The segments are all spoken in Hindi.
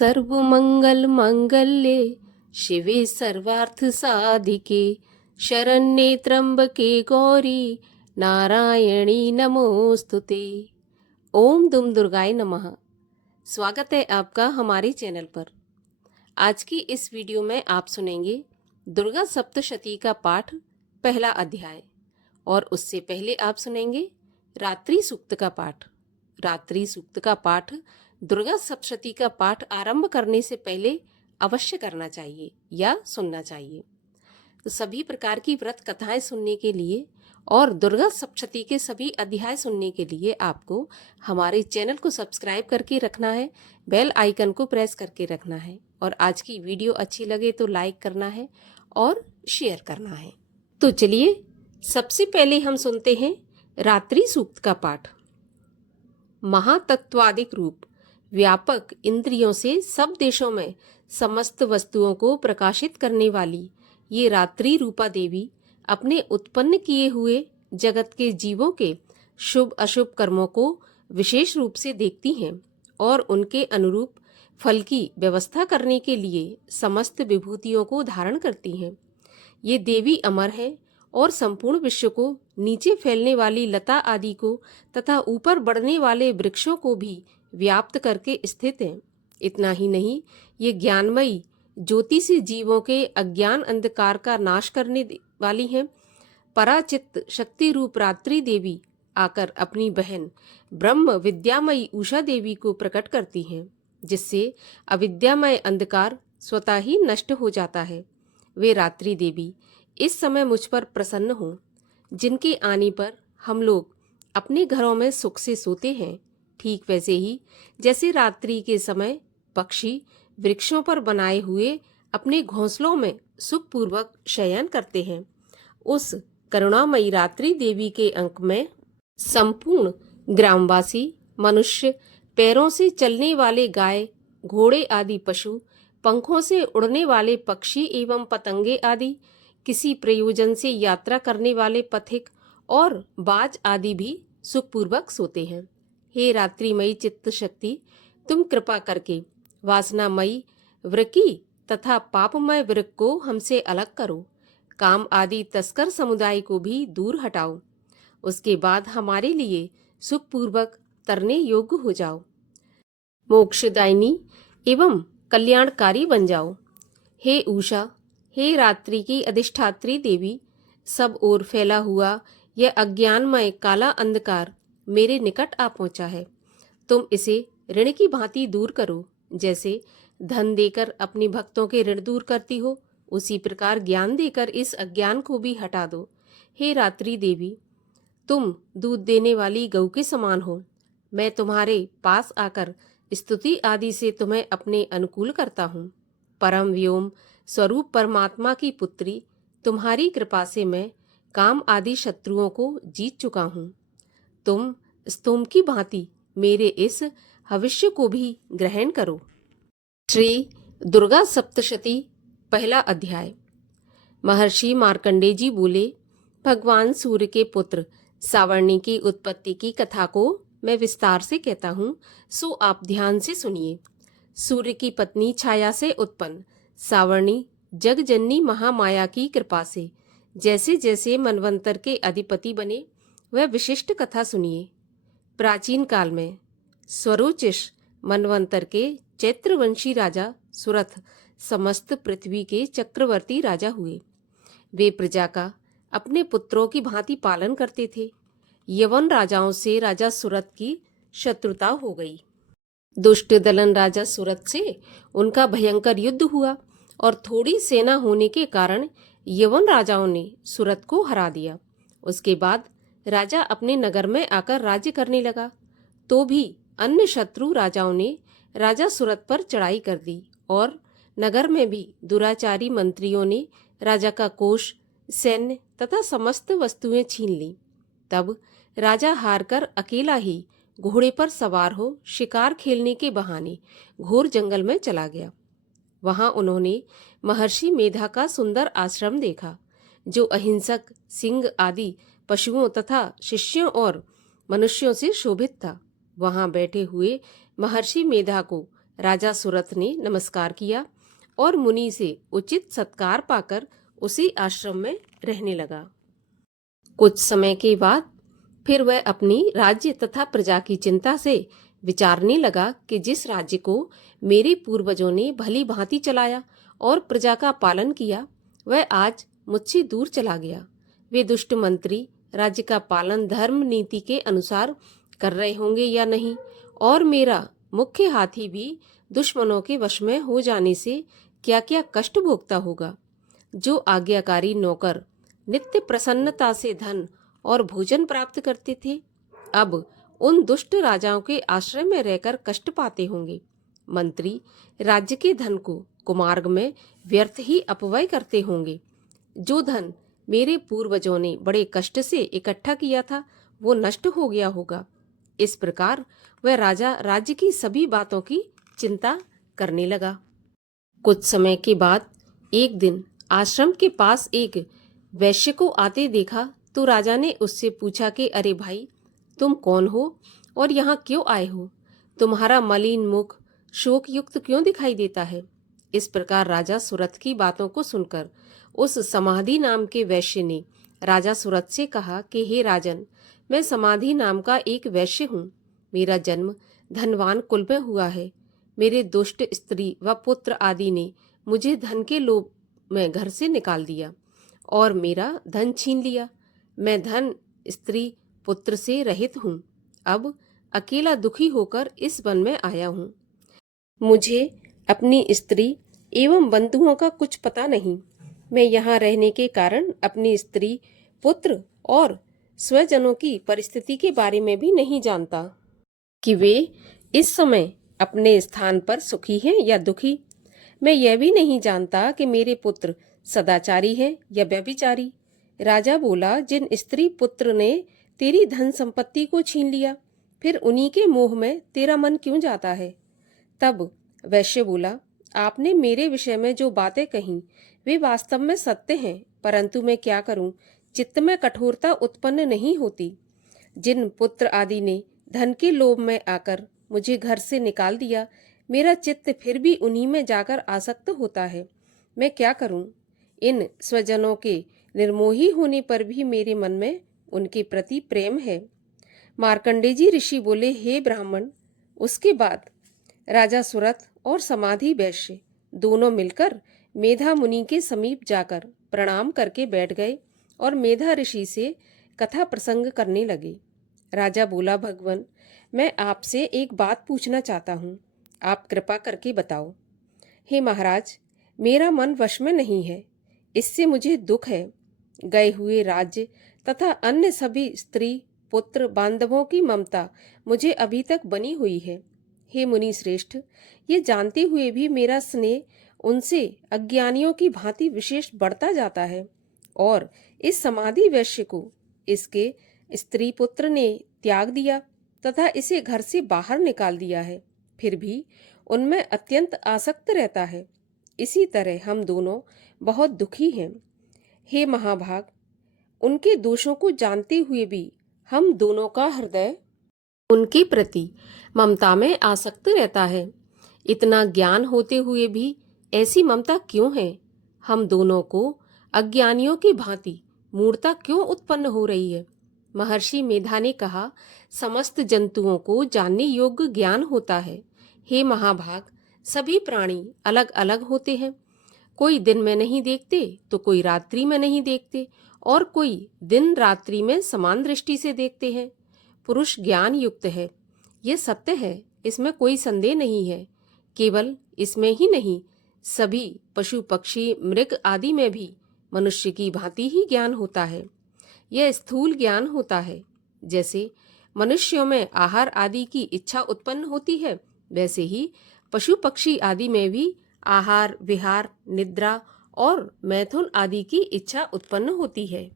सर्वमंगल मंगल्ये शिवे सर्वार्थ साधिके शरण्ये त्र्यंबके गौरी नारायणी नमोस्तुते। ओम दुम दुर्गाय नमः। स्वागत है आपका हमारे चैनल पर। आज की इस वीडियो में आप सुनेंगे दुर्गा सप्तशती का पाठ पहला अध्याय, और उससे पहले आप सुनेंगे रात्रि सूक्त का पाठ। रात्रि सूक्त का पाठ दुर्गा सप्तशती का पाठ आरंभ करने से पहले अवश्य करना चाहिए या सुनना चाहिए। तो सभी प्रकार की व्रत कथाएं सुनने के लिए और दुर्गा सप्तशती के सभी अध्याय सुनने के लिए आपको हमारे चैनल को सब्सक्राइब करके रखना है, बेल आइकन को प्रेस करके रखना है, और आज की वीडियो अच्छी लगे तो लाइक करना है और शेयर करना है। तो चलिए सबसे पहले हम सुनते हैं रात्रि सूक्त का पाठ। महातत्वादिक रूप व्यापक इंद्रियों से सब देशों में समस्त वस्तुओं को प्रकाशित करने वाली ये रात्रि रूपा देवी अपने उत्पन्न किए हुए जगत के जीवों के शुभ अशुभ कर्मों को विशेष रूप से देखती हैं और उनके अनुरूप फल की व्यवस्था करने के लिए समस्त विभूतियों को धारण करती हैं। ये देवी अमर है और संपूर्ण विश्व को, नीचे फैलने वाली लता आदि को तथा ऊपर बढ़ने वाले वृक्षों को भी व्याप्त करके स्थित हैं। इतना ही नहीं, ये ज्ञानमयी ज्योति से जीवों के अज्ञान अंधकार का नाश करने वाली हैं। पराचित्त शक्ति रूप रात्रि देवी आकर अपनी बहन ब्रह्म विद्यामयी उषा देवी को प्रकट करती हैं, जिससे अविद्यामय अंधकार स्वतः ही नष्ट हो जाता है। वे रात्रि देवी इस समय मुझ पर प्रसन्न हों, जिनके आने पर हम लोग अपने घरों में सुख से सोते हैं। ठीक वैसे ही जैसे रात्रि के समय पक्षी वृक्षों पर बनाए हुए अपने घोंसलों में सुखपूर्वक शयन करते हैं, उस करुणामयी रात्रि देवी के अंक में संपूर्ण ग्रामवासी मनुष्य, पैरों से चलने वाले गाय घोड़े आदि पशु, पंखों से उड़ने वाले पक्षी एवं पतंगे आदि, किसी प्रयोजन से यात्रा करने वाले पथिक और बाज आदि भी सुखपूर्वक सोते हैं। हे रात्रिमयी चित्त शक्ति, तुम कृपा करके वासनामयी वृक्की तथा पापमय वृक्क को हमसे अलग करो, काम आदि तस्कर समुदाय को भी दूर हटाओ। उसके बाद हमारे लिए सुखपूर्वक तरने योग्य हो जाओ, मोक्षदायिनी एवं कल्याणकारी बन जाओ। हे उषा, हे रात्रि की अधिष्ठात्री देवी, सब ओर फैला हुआ यह अज्ञानमय काला अंधकार मेरे निकट आ पहुंचा है। तुम इसे ऋण की भांति दूर करो। जैसे धन देकर अपने भक्तों के ऋण दूर करती हो, उसी प्रकार ज्ञान देकर इस अज्ञान को भी हटा दो। हे रात्रि देवी, तुम दूध देने वाली गऊ के समान हो। मैं तुम्हारे पास आकर स्तुति आदि से तुम्हें अपने अनुकूल करता हूँ। परम व्योम स्वरूप परमात्मा की पुत्री, तुम्हारी कृपा से मैं काम आदि शत्रुओं को जीत चुका हूँ। तुम स्तोम की भांति मेरे इस हविष्य को भी ग्रहण करो। श्री दुर्गा सप्तशती पहला अध्याय। महर्षि मार्कंडेय जी बोले, भगवान सूर्य के पुत्र सावर्णी की उत्पत्ति की कथा को मैं विस्तार से कहता हूँ, सो आप ध्यान से सुनिए। सूर्य की पत्नी छाया से उत्पन्न सावर्णी जगजननी महामाया की कृपा से जैसे जैसे मनवंतर के अधिपति बने, वह विशिष्ट कथा सुनिए। प्राचीन काल में स्वरोचिष मनवंतर के चैत्रवंशी राजा सुरथ समस्त पृथ्वी के चक्रवर्ती राजा हुए। वे प्रजा का अपने पुत्रों की भांति पालन करते थे। यवन राजाओं से राजा सुरथ की शत्रुता हो गई। दुष्ट दलन राजा सुरथ से उनका भयंकर युद्ध हुआ और थोड़ी सेना होने के कारण यवन राजाओं ने सुरथ को हरा दिया। उसके बाद राजा अपने नगर में आकर राज्य करने लगा, तो भी अन्य शत्रु राजाओं ने राजा सुरथ पर चढ़ाई कर दी और नगर में भी दुराचारी मंत्रियों ने राजा का कोष, सैन्य तथा समस्त वस्तुएं छीन ली। तब राजा हारकर अकेला ही घोड़े पर सवार हो शिकार खेलने के बहाने घोर जंगल में चला गया। वहां उन्होंने महर्षि मेधा का सुंदर आश्रम देखा, जो अहिंसक सिंह आदि पशुओं तथा शिष्यों और मनुष्यों से शोभित था। वहां बैठे हुए महर्षि मेधा को राजा सुरथ ने नमस्कार किया और मुनि से उचित सत्कार पाकर उसी आश्रम में रहने लगा। कुछ समय के बाद फिर वह अपनी राज्य तथा प्रजा की चिंता से विचारने लगा कि जिस राज्य को मेरे पूर्वजों ने भली भांति चलाया और प्रजा का पालन किया, वह आज मुझसे दूर चला गया। वे दुष्ट मंत्री राज्य का पालन धर्म नीति के अनुसार कर रहे होंगे या नहीं, और मेरा मुख्य हाथी भी दुश्मनों के वश में हो जाने से क्या क्या कष्ट भोगता होगा। जो आज्ञाकारी नौकर नित्य प्रसन्नता से धन और भोजन प्राप्त करते थे, अब उन दुष्ट राजाओं के आश्रय में रहकर कष्ट पाते होंगे। मंत्री राज्य के धन को कुमार्ग में व्यर्थ ही अपव्यय करते होंगे। जो धन मेरे पूर्वजों ने बड़े कष्ट से इकट्ठा किया था, वो नष्ट हो गया होगा। इस प्रकार वह राजा राज्य की सभी बातों की चिंता करने लगा। कुछ समय के बाद एक दिन आश्रम के पास एक वैश्य को आते देखा तो राजा ने उससे पूछा कि अरे भाई, तुम कौन हो और यहाँ क्यों आए हो? तुम्हारा मलिन मुख शोक युक्त क्यों दिखाई देता है? इस प्रकार राजा सुरथ की बातों को सुनकर उस समाधि नाम के वैश्य ने राजा सुरथ से कहा कि हे राजन, मैं समाधि नाम का एक वैश्य हूँ। मेरा जन्म धनवान कुल में हुआ है। मेरे दुष्ट स्त्री व पुत्र आदि ने मुझे धन के लोभ में घर से निकाल दिया और मेरा धन छीन लिया। मैं धन स्त्री पुत्र से रहित हूँ। अब अकेला दुखी होकर इस वन में आया हूँ। मुझे अपनी स्त्री एवं बंधुओं का कुछ पता नहीं। मैं यहाँ रहने के कारण अपनी स्त्री, पुत्र और स्वजनों की परिस्थिति के बारे में भी नहीं जानता कि वे इस समय अपने स्थान पर सुखी हैं या दुखी। मैं यह भी नहीं जानता कि मेरे पुत्र सदाचारी हैं या व्यभिचारी। राजा बोला, जिन स्त्री पुत्र ने तेरी धन संपत्ति को छीन लिया, फिर उन्हीं के मोह में तेरा मन क्यों जाता है? तब वैश्य बोला, आपने मेरे विषय में जो बातें कही वे वास्तव में सत्य हैं, परंतु मैं क्या करूं, चित्त में कठोरता उत्पन्न नहीं होती। जिन पुत्र आदि ने धन के लोभ में आकर मुझे घर से निकाल दिया, मेरा चित्त फिर भी उन्हीं में जाकर आसक्त होता है। मैं क्या करूं? इन स्वजनों के निर्मोही होने पर भी मेरे मन में उनके प्रति प्रेम है। मार्कंडेय जी ऋषि बोले, हे ब्राह्मण। उसके बाद राजा सुरथ और समाधि वैश्य दोनों मिलकर मेधा मुनि के समीप जाकर प्रणाम करके बैठ गए और मेधा ऋषि से कथा प्रसंग करने लगे। राजा बोला, भगवान, मैं आपसे एक बात पूछना चाहता हूँ, आप कृपा करके बताओ। हे महाराज, मेरा मन वश में नहीं है, इससे मुझे दुख है। गए हुए राज्य तथा अन्य सभी स्त्री पुत्र बांधवों की ममता मुझे अभी तक बनी हुई है। हे मुनि श्रेष्ठ, ये जानते हुए भी मेरा स्नेह उनसे अज्ञानियों की भांति विशेष बढ़ता जाता है, और इस समाधि वैश्य को इसके स्त्री पुत्र ने त्याग दिया तथा इसे घर से बाहर निकाल दिया है, फिर भी उनमें अत्यंत आसक्त रहता है। इसी तरह हम दोनों बहुत दुखी हैं। हे महाभाग, उनके दोषों को जानते हुए भी हम दोनों का हृदय उनके प्रति ममता में आसक्त रहता है। इतना ज्ञान होते हुए भी ऐसी ममता क्यों है? हम दोनों को अज्ञानियों की भांति मूढ़ता क्यों उत्पन्न हो रही है? महर्षि मेधा ने कहा, समस्त जंतुओं को जानने योग्य ज्ञान होता है। हे महाभाग, सभी प्राणी अलग अलग होते हैं। कोई दिन में नहीं देखते तो कोई रात्रि में नहीं देखते, और कोई दिन रात्रि में समान दृष्टि से देखते हैं। पुरुष ज्ञान युक्त है, ये सत्य है, इसमें कोई संदेह नहीं है। केवल इसमें ही नहीं, सभी पशु पक्षी मृग आदि में भी मनुष्य की भांति ही ज्ञान होता है। यह स्थूल ज्ञान होता है। जैसे मनुष्यों में आहार आदि की इच्छा उत्पन्न होती है, वैसे ही पशु पक्षी आदि में भी आहार विहार निद्रा और मैथुन आदि की इच्छा उत्पन्न होती है।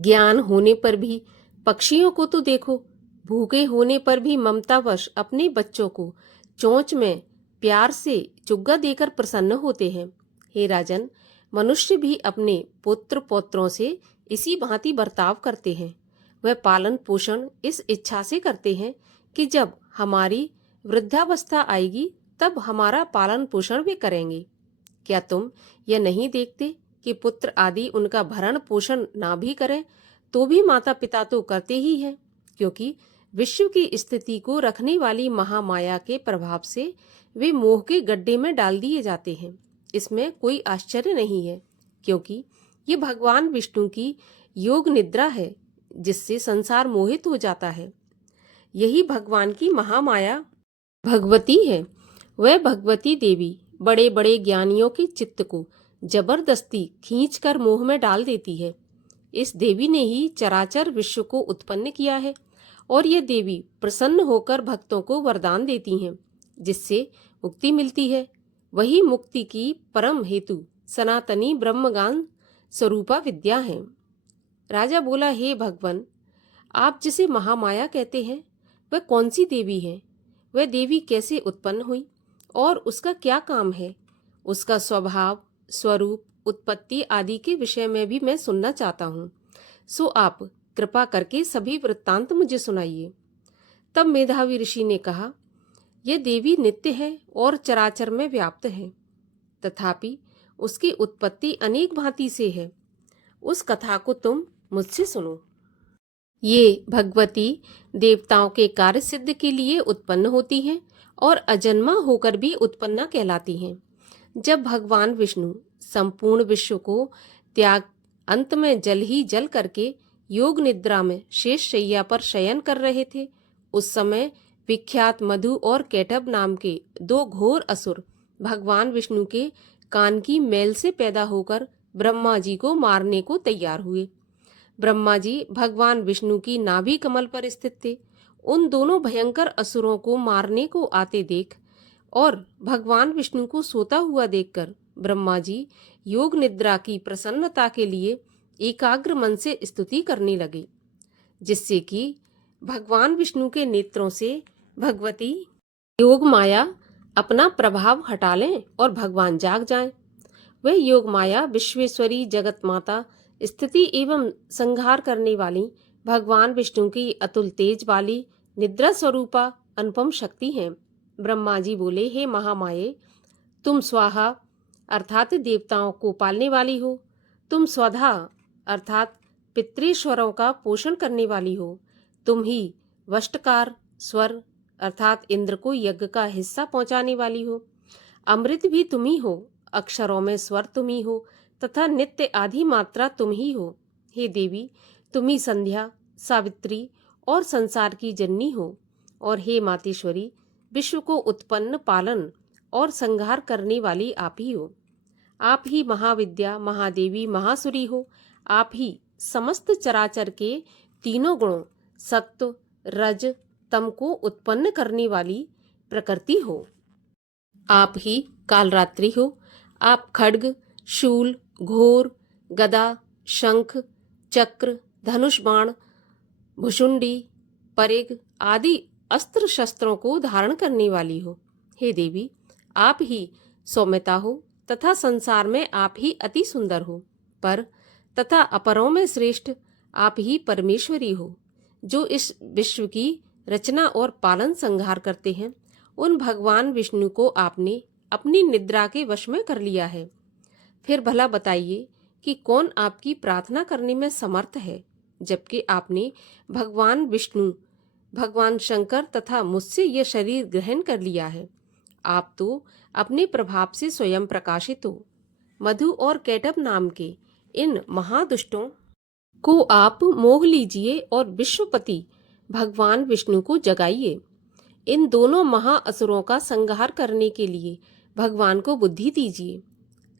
ज्ञान होने पर भी पक्षियों को तो देखो, भूखे होने पर भी ममतावश अपने बच्चों को चोंच में प्यार से चुग्गा देकर प्रसन्न होते हैं। हे राजन, मनुष्य भी अपने पुत्र पौत्रों से इसी भांति बर्ताव करते हैं। वह पालन पोषण इस इच्छा से करते हैं कि जब हमारी वृद्धावस्था आएगी तब हमारा पालन पोषण भी करेंगे। क्या तुम यह नहीं देखते कि पुत्र आदि उनका भरण पोषण ना भी करें तो भी माता पिता तो करते ही हैं, क्योंकि विश्व की स्थिति को रखने वाली महामाया के प्रभाव से वे मोह के गड्ढे में डाल दिए जाते हैं। इसमें कोई आश्चर्य नहीं है, क्योंकि ये भगवान विष्णु की योग निद्रा है जिससे संसार मोहित हो जाता है। यही भगवान की महामाया भगवती है। वह भगवती देवी बड़े बड़े ज्ञानियों के चित्त को जबरदस्ती खींचकर मोह में डाल देती है। इस देवी ने ही चराचर विश्व को उत्पन्न किया है और यह देवी प्रसन्न होकर भक्तों को वरदान देती हैं, जिससे मुक्ति मिलती है। वही मुक्ति की परम हेतु सनातनी ब्रह्मज्ञान स्वरूपा विद्या है। राजा बोला, हे भगवान, आप जिसे महामाया कहते हैं वह कौन सी देवी है? वह देवी कैसे उत्पन्न हुई और उसका क्या काम है? उसका स्वभाव, स्वरूप, उत्पत्ति आदि के विषय में भी मैं सुनना चाहता हूँ। सो आप कृपा करके सभी वृत्तांत मुझे सुनाइए। तब मेधावी ऋषि ने कहा, यह देवी नित्य है और चराचर में व्याप्त है, तथापि उसकी उत्पत्ति अनेक भांति से है। उस कथा को तुम मुझसे सुनो। ये भगवती देवताओं के कार्य सिद्ध के लिए उत्पन्न होती हैं और अजन्मा होकर भी उत्पन्ना कहलाती हैं। जब भगवान विष्णु संपूर्ण विश्व को त्याग अंत में जल ही जल करके योग निद्रा में शेष शैया पर शयन कर रहे थे, उस समय विख्यात मधु और कैटभ नाम के दो घोर असुर भगवान विष्णु के कान की मैल से पैदा होकर ब्रह्मा जी को मारने को तैयार हुए। ब्रह्मा जी भगवान विष्णु की नाभि कमल पर स्थित थे। उन दोनों भयंकर असुरों को मारने को आते देख और भगवान विष्णु को सोता हुआ देखकर ब्रह्मा जी योग निद्रा की प्रसन्नता के लिए एकाग्र मन से स्तुति करने लगे, जिससे कि भगवान विष्णु के नेत्रों से भगवती योग माया अपना प्रभाव हटा लें और भगवान जाग जाएं। वह योग माया विश्वेश्वरी जगत माता स्थिति एवं संहार करने वाली भगवान विष्णु की अतुल तेज वाली निद्रा स्वरूपा अनुपम शक्ति है। ब्रह्मा जी बोले, हे महामाये, तुम स्वाहा अर्थात देवताओं को पालने वाली हो। तुम स्वधा अर्थात पितृश्वरों का पोषण करने वाली हो। तुम ही वष्टकार स्वर अर्थात इंद्र को यज्ञ का हिस्सा पहुंचाने वाली हो। अमृत भी तुम ही हो, अक्षरों में स्वर तुम ही हो तथा नित्य आदि मात्रा तुम ही हो। हे देवी, तुम ही संध्या, सावित्री और संसार की जननी हो। और हे मातेश्वरी, विश्व को उत्पन्न, पालन और संहार करने वाली आप ही हो। आप ही महाविद्या, महादेवी, महासुरी हो। आप ही समस्त चराचर के तीनों गुणों सत्व, रज, तम को उत्पन्न करने वाली प्रकृति हो। आप ही कालरात्रि हो। आप खड्ग, शूल, घोर, गदा, शंख, चक्र, धनुष बाण, भुशुंडी, परिग आदि अस्त्र शस्त्रों को धारण करने वाली हो। हे देवी, आप ही सौम्यता हो तथा संसार में आप ही अति सुंदर हो। पर तथा अपरों में श्रेष्ठ आप ही परमेश्वरी हो, जो इस विश्व की रचना और पालन संहार करते हैं। उन भगवान विष्णु को आपने अपनी निद्रा के वश में कर लिया है। फिर भला बताइए कि कौन आपकी प्रार्थना करने में समर्थ है, जबकि आपने भगवान विष्णु, भगवान शंकर तथा मुझसे यह शरीर ग्रहण कर लिया है। आप तो अपने प्रभाव से स्वयं प्रकाशित हो। मधु और कैटभ नाम के इन महादुष्टों को आप मोह लीजिए और विश्वपति भगवान विष्णु को जगाइए। इन दोनों महाअसुरों का संहार करने के लिए भगवान को बुद्धि दीजिए।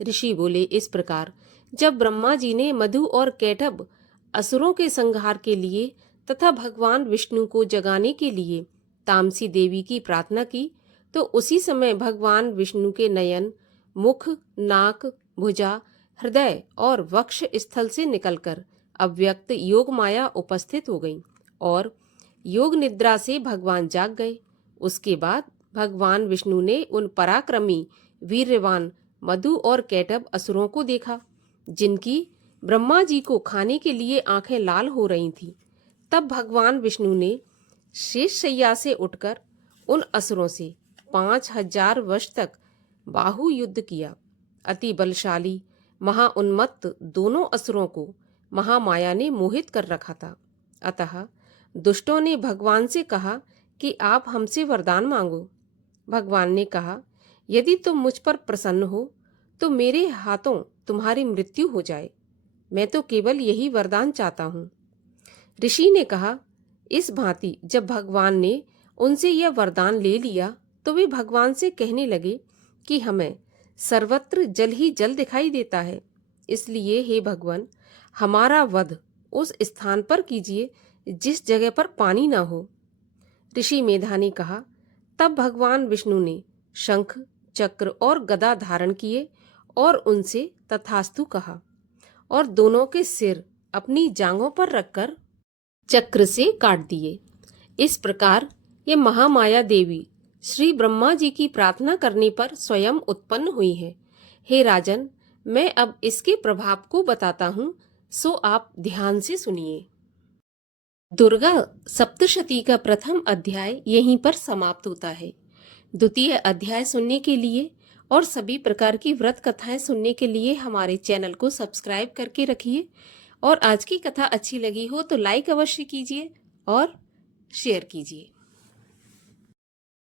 ऋषि बोले, इस प्रकार जब ब्रह्मा जी ने मधु और कैटभ असुरों के संहार के लिए तथा भगवान विष्णु को जगाने के लिए तामसी देवी की प्रार्थना की, तो उसी समय भगवान विष्णु के नयन, मुख, नाक, भुजा, हृदय और वक्ष स्थल से निकलकर अव्यक्त योग माया उपस्थित हो गई और योग निद्रा से भगवान जाग गए। उसके बाद भगवान विष्णु ने उन पराक्रमी वीर्यवान मधु और कैटभ असुरों को देखा, जिनकी ब्रह्मा जी को खाने के लिए आंखें लाल हो रही थीं। तब भगवान विष्णु ने शेष शैया से उठकर उन असुरों से 5000 वर्ष तक बाहु युद्ध किया। अति बलशाली महाउन्मत्त दोनों असुरों को महामाया ने मोहित कर रखा था। अतः दुष्टों ने भगवान से कहा कि आप हमसे वरदान मांगो। भगवान ने कहा, यदि तुम मुझ पर प्रसन्न हो तो मेरे हाथों तुम्हारी मृत्यु हो जाए। मैं तो केवल यही वरदान चाहता हूँ। ऋषि ने कहा, इस भांति जब भगवान ने उनसे यह वरदान ले लिया तो वे भगवान से कहने लगे कि हमें सर्वत्र जल ही जल दिखाई देता है, इसलिए हे भगवान, हमारा वध उस स्थान पर कीजिए जिस जगह पर पानी ना हो। ऋषि मेधा ने कहा, तब भगवान विष्णु ने शंख, चक्र और गदा धारण किए और उनसे तथास्तु कहा और दोनों के सिर अपनी जांघों पर रखकर चक्र से काट दिए। इस प्रकार ये महामाया देवी श्री ब्रह्मा जी की प्रार्थना करने पर स्वयं उत्पन्न हुई है। हे राजन, मैं अब इसके प्रभाव को बताता हूँ, सो आप ध्यान से सुनिए। दुर्गा सप्तशती का प्रथम अध्याय यहीं पर समाप्त होता है। द्वितीय अध्याय सुनने के लिए और सभी प्रकार की व्रत कथाएं सुनने के लिए हमारे चैनल को सब्सक्राइब करके रखिए। और आज की कथा अच्छी लगी हो तो लाइक अवश्य कीजिए और शेयर कीजिए।